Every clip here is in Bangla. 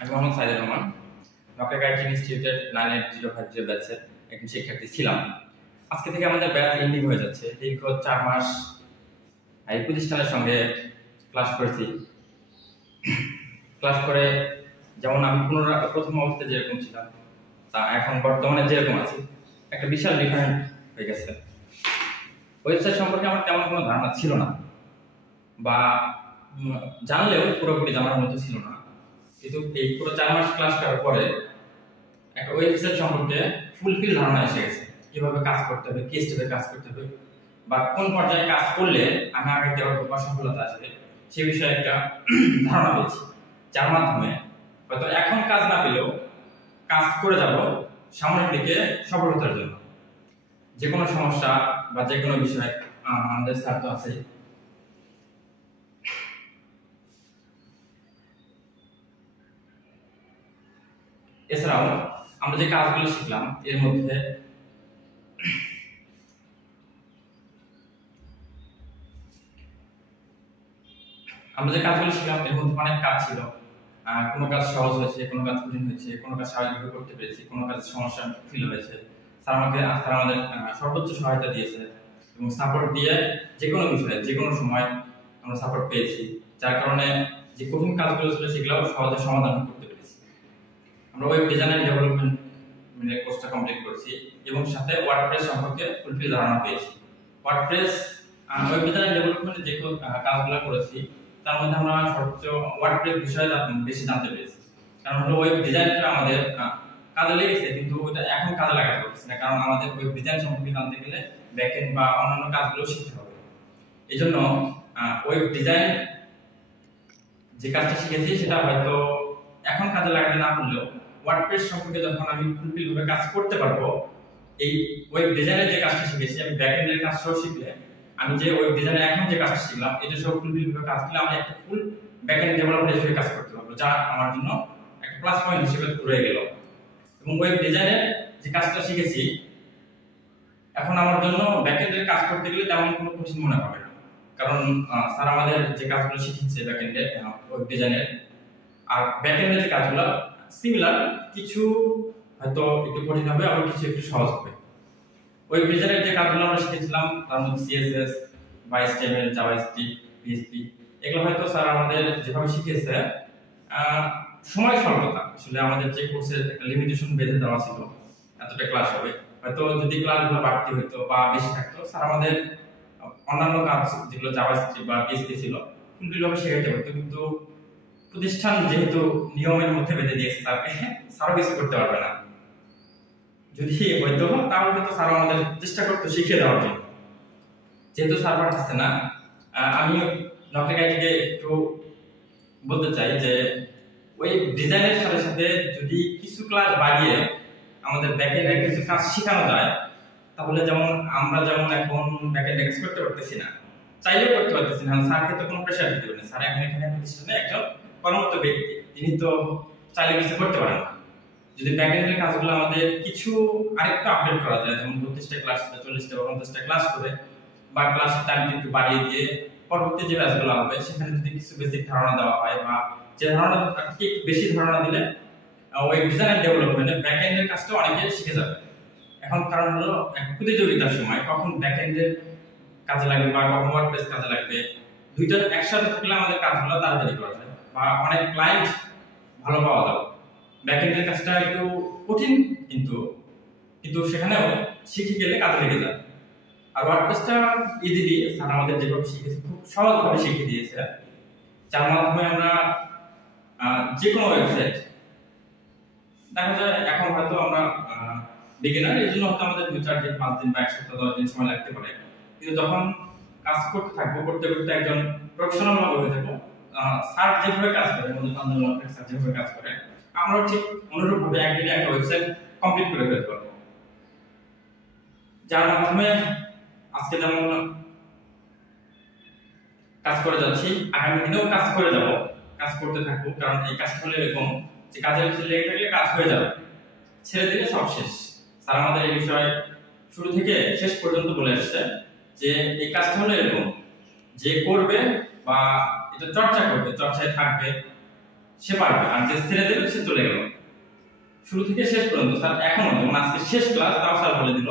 আমি মোহাম্মদ সাইদুর রহমান, নকশা গাইড ইনস্টিটিউটের 9805 ব্যাচের একজন শিক্ষার্থী ছিলাম। আজকে থেকে আমাদের ব্যাচ এন্ডিং হয়ে যাচ্ছে। দীর্ঘ 4 মাস এই প্রতিষ্ঠানের সঙ্গে ক্লাস করেছি। ক্লাস করে যেমন আমি প্রথম অবস্থায় যেরকম ছিলাম তা এখন বর্তমানে যেরকম আছি একটা বিশাল ডিফারেন্ট হয়ে গেছে। ওয়েবসাইট সম্পর্কে আমার তেমন কোনো ধারণা ছিল না, বা জানলেও পুরোপুরি জানার মতো ছিল না। কিন্তু এই পুরো 4 মাস ক্লাস করার পরে একটা ওয়েবসাইট সম্পর্কে ফুলফিল ধারণা এসে গেছে। কিভাবে কাজ করতে হবে, কি স্টেপে কাজ করতে হবে, বা কোন পর্যায়ে কাজ করলে আমি আগাইতে পারবো বা সফলতা আসবে, সে বিষয়ে একটা ধারণা পেয়েছি। যার মাধ্যমে হয়তো এখন কাজ না পেলেও কাজ করে যাব সামনের দিকে সফলতার জন্য। যে কোনো সমস্যা বা যে কোনো বিষয় আমাদের স্যার তো আছে। এছাড়াও আমরা যে কাজগুলো শিখলাম এর মধ্যে অনেক কাজ ছিল। কোনো কাজ সহজ হয়েছে, কোনো কাজ কঠিন হয়েছে, কোনো কাজ স্বাভাবিকভাবে করতে পেরেছি, কোনো কাজে সমস্যা ফিল হয়েছে। স্যার আমাদের সর্বোচ্চ সহায়তা দিয়েছে এবং সাপোর্ট দিয়ে যে কোনো বিষয়ে যে কোনো সময় আমরা সাপোর্ট পেয়েছি, যার কারণে যে কঠিন কাজগুলো ছিল সেগুলো সহজে সমাধান করতে পেরেছি। আমরা ওয়েব ডিজাইন এন্ড ডেভেলপমেন্ট কোর্সটা কমপ্লিট করেছি এবং সাথে ওয়ার্ডপ্রেস সম্পর্কে ফুলফিল ধারণা পেয়েছি। ওয়ার্ডপ্রেস ওয়েব ডিজাইন এন্ড ডেভেলপমেন্টে যে কাজগুলো করেছি তার মধ্যে আমরা সর্বোচ্চ ওয়ার্ডপ্রেস বিষয়ে বেশি জানতে পেরেছি। কারণ হলো ওয়েব ডিজাইনটা আমাদের কাজে লেগেছে, কিন্তু ওটা এখন কাজে লাগাতে পারছি না, কারণ আমাদের ওয়েব ডিজাইন সম্পর্কে জানতে গেলে ব্যাকএন্ড বা অন্যান্য কাজগুলো শিখতে হবে। এই জন্য ওয়েব ডিজাইন যে কাজটা শিখেছি সেটা হয়তো এখন কাজে লাগাতে না পারলেও ওয়ার্ডপ্রেস সম্পর্কে যখন আমি ফুলফিল ভাবে কাজ করতে পারবো, এই ওয়েব ডিজাইনের যে কাজটা শিখেছি আমি ব্যাকএন্ডের কাজ সহ শিখলে, আমি যে ওয়েব ডিজাইনে এখন যে কাজটা শিখলাম এটা সব ফুলফিল ভাবে কাজ করলে আমি একটা ফুল ব্যাকএন্ড ডেভেলপার হিসেবে কাজ করতে পারবো, যা আমার জন্য একটা প্লাস পয়েন্ট হিসেবে রয়ে গেল। এবং ওয়েব ডিজাইনের যে কাজটা শিখেছি এখন আমার জন্য ব্যাকএন্ডের কাজ করতে গেলে তেমন কোনো কঠিন মনে হবে না, কারণ স্যার আমাদের যে কাজগুলো শিখিয়েছে ব্যাকএন্ডের ওয়েব ডিজাইনের আর ব্যাকএন্ডের যে কাজগুলো সিমিলার, কিছু হয়তো একটু কঠিন হবে, আবার কিছু একটু সহজ হবে। ওয়েব ডিজাইনের যে কাজগুলো আমরা শিখেছিলাম তার মধ্যে সিএসএস বা এইচটিএমএল, জাভাস্ক্রিপ্ট, পিএইচপি, এগুলো হয়তো স্যার আমাদের যেভাবে শিখিয়েছে সময় স্বল্পতা, আসলে আমাদের যে কোর্সের একটা লিমিটেশন বেঁধে দেওয়া ছিল এতটা ক্লাস হবে, হয়তো যদি ক্লাসগুলো বাড়তি হইতো বা বেশি থাকতো স্যার আমাদের অন্যান্য কাজ যেগুলো জাভাস্ক্রিপ্ট বা পিএইচপি ছিল ফুলফিলভাবে শেখাতে হতো। কিন্তু প্রতিষ্ঠান যেহেতু নিয়মের মধ্যে বেঁধে দিয়েছে স্যারকে, স্যারও কিছু করতে পারবে না। যদি হয়তো তাহলে হয়তো স্যার আমাদের চেষ্টা করতে শিখিয়ে দেওয়ার জন্য, যেহেতু স্যার পারতেছে না। আমি নকশা গাইডকে একটু বলতে চাই যে ওই ডিজাইনের সাথে সাথে যদি কিছু ক্লাস বাড়িয়ে আমাদের ব্যাকএন্ডের কিছু কাজ শেখানো যায়, তাহলে যেমন আমরা এখন ব্যাকএন্ড কাজ করতে পারতেছি না, চাইলেও করতে পারতেছি না, স্যারকে তো কোনো প্রেশার দিতে পারে না। স্যার এখন এখানে প্রতিষ্ঠানে একজন কর্মরত ব্যক্তি, তিনি তো চাইলে কিছু করতে পারেন না। যদি ব্যাকএন্ডের কাজগুলো আমাদের কিছু আরেকটু আপডেট করা যায়, যেমন 32টা ক্লাস 40টা বা 50টা ক্লাস করে, বা ক্লাসের টাইম একটু বাড়িয়ে দিয়ে পরবর্তী যে ব্যাচগুলো হবে সেখানে যদি কিছু বেসিক ধারণা দেওয়া হয়, বা যে ধারণা একটু বেশি ধারণা দিলে ওয়েব ডিজাইন এন্ড ডেভেলপমেন্টে ব্যাকএন্ডের কাজটা অনেকে শিখে যাবে। এখন কারণ হলো প্রতিযোগিতার সময় কখন ব্যাকএন্ডের কাজে লাগবে বা কখন ওয়ার্ডপ্রেস কাজে লাগবে, দুইটা একসাথে থাকলে আমাদের কাজগুলো তাড়াতাড়ি করা যায় বা অনেক ক্লায়েন্ট ভালো পাওয়া যাবে। ব্যাকএন্ডের কাজটা একটু কঠিন, কিন্তু সেখানেও শিখে গেলে কাজে লেগে যায়। আর ওয়ার্ডপ্রেসটা ইজিলি স্যার আমাদের যেভাবে শিখেছে খুব সহজভাবে শিখিয়ে দিয়েছে, যার মাধ্যমে আমরা যে কোনো ওয়েবসাইট দেখা যায় এখন হয়তো আমরা বিগিনার, এই জন্য হয়তো আমাদের 2-4 দিন 5 দিন বা 1 সপ্তাহ 10 দিন সময় লাগতে পারে, কিন্তু যখন কাজ করতে থাকবো করতে করতে একজন প্রফেশনাল ভাবে হয়ে যাবো, স্যার যেভাবে কাজ করে স্যার যেভাবে কাজ করে আমরাও ঠিক অনুরূপ ভাবে একদিনে একটা ওয়েবসাইট কমপ্লিট করে ফেলতে পারবো। যার মাধ্যমে আজকে যেমন কাজ করে যাচ্ছি, আগামী দিনেও কাজ করে যাব, কাজ করতে থাকবো, কারণ এই কাজটা হলো এরকম যে কাজের ভিতরে লেগে থাকলে কাজ হয়ে যাবে, ছেড়ে দিলে সব শেষ। স্যার আমাদের এই বিষয়ে শুরু থেকে শেষ পর্যন্ত বলে আসছে যে এই কাজটা হলো এরকম, যে করবে বা এটা চর্চা করবে, চর্চায় থাকবে, সে পারবে, আর যে ছেড়ে দেবে সে চলে গেল। শুরু থেকে শেষ পর্যন্ত স্যার এখনো, যেমন আজকে শেষ ক্লাস, তাও স্যার বলে দিল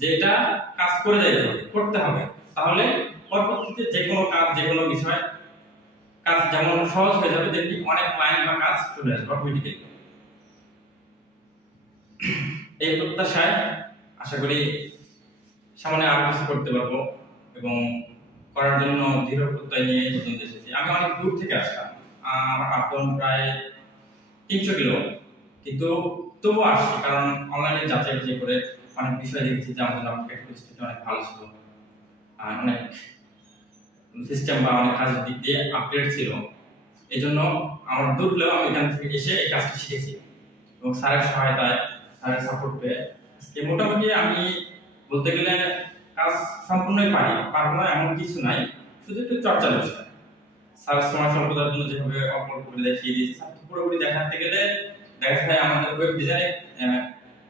যে এটা কাজ করে যাইতে হবে, করতে হবে, তাহলে পরবর্তীতে যে কোনো কাজ, যে কোনো বিষয় কাজ যেমন সহজ হয়ে যাবে, দেখবি অনেক লাইন বা কাজ চলে আসবে অটোমেটিক্যালি। এই প্রত্যাশায় আশা করি সামনে আরো কিছু করতে পারবো এবং করার জন্য দৃঢ় প্রত্যয় নিয়ে পর্যন্ত এসেছি। আমি অনেক দূর থেকে আসলাম, আমার আপন প্রায় 300 কিলো, কিন্তু তবুও আসছি কারণ অনলাইনে যাচাই বাছাই করে অনেক বিষয় দেখেছি যে আমাদের নকশা পরিস্থিতি অনেক ভালো ছিল, আর অনেক সিস্টেম বা অনেক কাজের দিক দিয়ে আপডেট ছিল। এই জন্য আমার দূর হলেও আমি এখান থেকে এসে এই কাজটা শিখেছি এবং স্যারের সহায়তায়, স্যারের সাপোর্ট পেয়ে আজকে মোটামুটি আমি বলতে গেলে কাজ সম্পূর্ণই পারবো না এমন কিছু নাই, শুধু একটু চর্চার বিষয়। স্যার সময় স্বল্পতার জন্য যেভাবে অল্প অল্প করে দেখিয়ে দিয়েছি, স্যার পুরোপুরি দেখাতে গেলে দেখা যায় আমাদের ওয়েব ডিজাইনে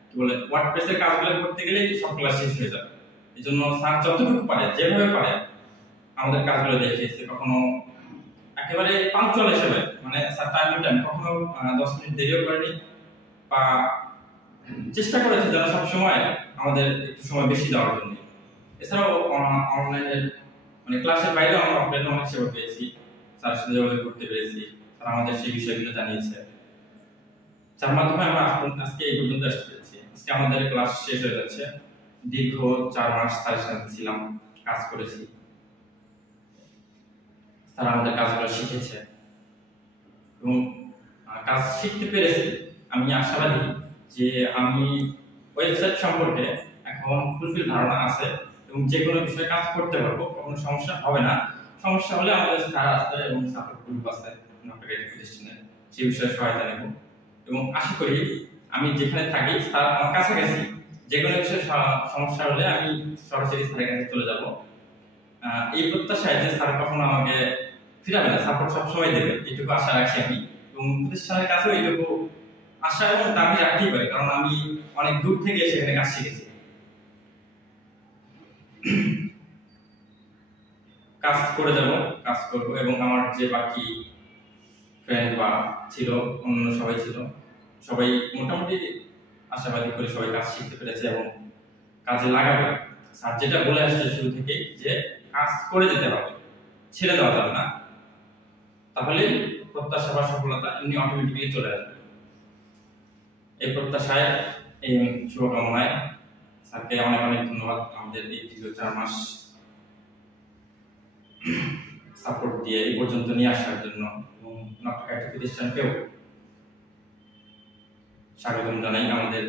কি বলে ওয়ার্ডপ্রেসের কাজগুলো করতে গেলে সব ক্লাস শেষ হয়ে যাবে। এই জন্য স্যার যতটুকু পারে, যেভাবে পারে আমাদের কাজগুলো দেখিয়েছে। কখনো একেবারে পাঞ্চুয়াল হিসেবে, মানে স্যার টাইম টু টাইম, কখনো 10 মিনিট দেরিও করেনি, বা চেষ্টা করেছে যেন সবসময় আমাদের একটু সময় বেশি দেওয়ার জন্য। এছাড়াও অনলাইনের মানে ক্লাসের বাইরেও আমরা অফলাইনে অনেক সেবা পেয়েছি, স্যারের সাথে যোগাযোগ করতে পেরেছি, স্যার আমাদের সেই বিষয়গুলো জানিয়েছে, যার মাধ্যমে আমরা আজকে এই পর্যন্ত আসতে পেরেছি। আজকে আমাদের ক্লাস শেষ হয়ে যাচ্ছে। দীর্ঘ 4 মাস স্যারের সাথে ছিলাম, কাজ করেছি, তারা আমাদের কাজগুলো শিখেছে এবং কাজ শিখতে পেরেছি। আমি আশাবাদী যে আমি ওয়েবসাইট সম্পর্কে এখন ফুলফিল ধারণা আছে এবং যে কোনো বিষয়ে কাজ করতে পারবো, কোনো সমস্যা হবে না। সমস্যা হলে আমাদের স্যার আছে এবং সাপোর্ট গ্রুপ আছে নকশা প্রতিষ্ঠানে, সেই বিষয়ে সহায়তা নেব এবং আশা করি আমি যেখানে থাকি স্যার আমার কাছাকাছি, যে কোনো বিষয়ে সমস্যা হলে আমি সরাসরি স্যারের কাছে চলে যাব। এই প্রত্যাশায় যে স্যার কখনো আমাকে ফিরাবে না, সাপোর্ট সবসময় দেবে, এইটুকু আশা রাখি আমি। এবং প্রতিষ্ঠানের কাছেও এইটুকু আশা এবং দাবি রাখতেই পারি, কারণ আমি অনেক দূর থেকে সেখানে কাজ শিখেছি। কাজ করে যাব, কাজ করব এবং আমার যে বাকি ফ্রেন্ড বা ছিল, অন্য সবাই ছিল, সবাই মোটামুটি আশাবাদী করে সবাই কাজ শিখতে পেরেছে এবং কাজে লাগাবে। স্যার যেটা বলে আসছে শুরু থেকেই যে কাজ করে যেতে হবে, ছেড়ে দেওয়া যাবে না, তাহলে প্রত্যাশা বা সফলতা এমনি অটোমেটিক্যালি চলে আসবে। এই প্রত্যাশায়, এই শুভকামনায় স্যারকে অনেক অনেক ধন্যবাদ আমাদের এই দীর্ঘ 4 মাস সাপোর্ট দিয়ে এই পর্যন্ত নিয়ে আসার জন্য, এবং নকশা প্রতিষ্ঠানকেও স্বাগতম জানাই আমাদের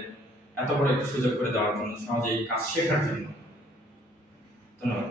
এত বড় একটা সুযোগ করে দেওয়ার জন্য, সহজেই কাজ শেখার জন্য। ধন্যবাদ।